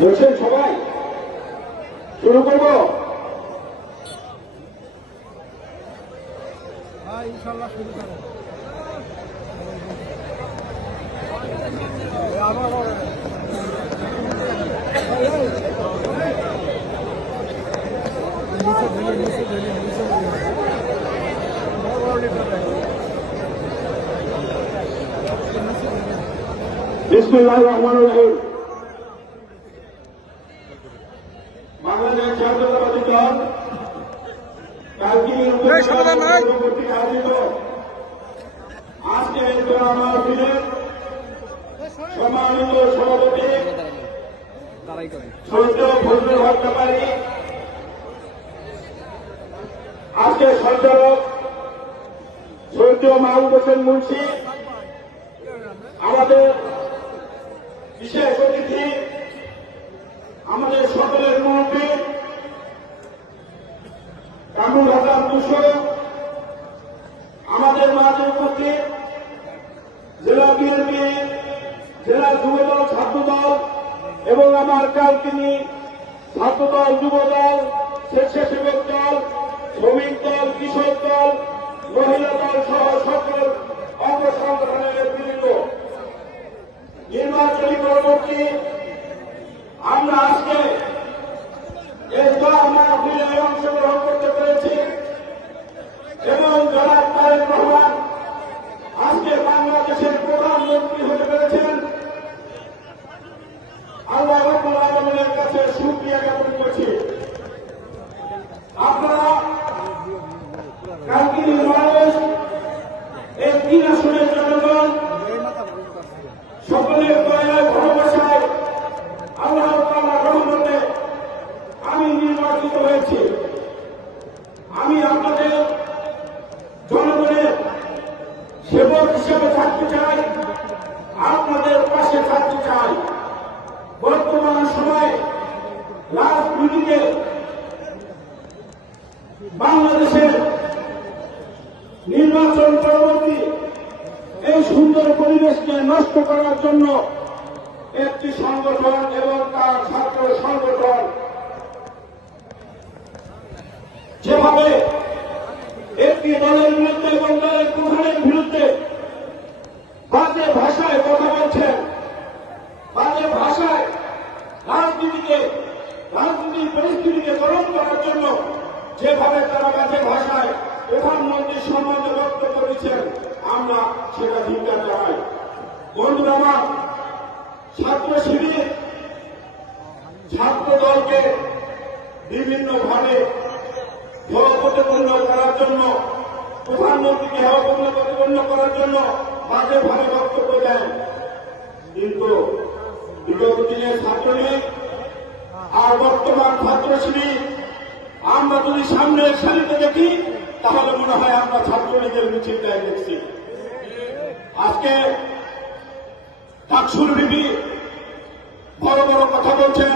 বলছেন সবাই শুরু করবো। ইনশাল্লাহ শুরু করো। বিসমিল্লাহির রহমানির রহিম। বাংলাদেশ জাতীয়তাবাদী দল কালকিনি কর্তৃক আয়োজিত আজকে আমার দিনের সম্মানিত সভাপতি সৈয়দ ফজলুল হক ব্যাপারী, আজকে সঞ্চালক সৈয়দ মাহবুব হোসেন মুন্সি, আমাদের বিশেষ অতিথি আমাদের সকলের মুরব্বী কামরুল হাসান তুষো, আমাদের মাঝে উপস্থিত জেলা বিএনপি, জেলা যুবদল, ছাত্রদল এবং আমার কালকিনি ছাত্রদল, যুবদল, স্বেচ্ছাসেবক দল, শ্রমিক দল, কৃষক দল, মহিলা দল সহ সকল অঙ্গ সংগঠনের নেতৃবৃন্দ, নির্বাচনী পরবর্তী আমরা আজকে এই দল মাহফিলে অংশগ্রহণ করতে পেরেছি এবং জনাব তারেক রহমান আজকে বাংলাদেশের প্রধানমন্ত্রী হতে পেরেছেন। আল্লাহ রাব্বুল আলামিনের কাছে শুকরিয়া জ্ঞাপন করছি। আপনারা কালকিনি মানুষ, এই 3 আসনের জনগণ সকলের দয়ায় ভালোবাসায় আল্লাহ তাআলার রহমতে আমি নির্বাচিত হয়েছি। আমি আপনাদের জনগণের সেবক হিসেবে থাকতে চাই, আপনাদের পাশে থাকতে চাই। বর্তমান সময়ে রাজনীতিতে বাংলাদেশের নির্বাচন পরবর্তী এই সুন্দর পরিবেশকে নষ্ট করার জন্য একটি সংগঠন এবং তার ছাত্র সংগঠন যেভাবে একটি দলের বিরুদ্ধে এবং দলের প্রধানের বিরুদ্ধে বাজে ভাষায় কথা বলছেন, বাজে ভাষায় রাজনীতির পরিস্থিতিকে গরম করার জন্য যেভাবে তারা বাজে ভাষায় প্রধানমন্ত্রীর সম্বন্ধে বক্তব্য দিচ্ছেন, আমরা সেটা ধিক্কার জানাই। বন্ধুরা আমার, ছাত্র শিবির ছাত্র দলকে বিভিন্নভাবে প্রতিপন্ন করার জন্য, প্রধানমন্ত্রীকে প্রতিপন্ন করার জন্য বাজেভাবে বক্তব্য দেন। কিন্তু বিগত দিনের ছাত্রলীগ আর বর্তমান ছাত্র শিবির আমরা যদি সামনের সারিতে দেখি তাহলে মনে হয় আমরা ছাত্রলীগের মিছিলটাই দেখছি। আজকে ডাকসুর বিবি বড় বড় কথা বলছেন,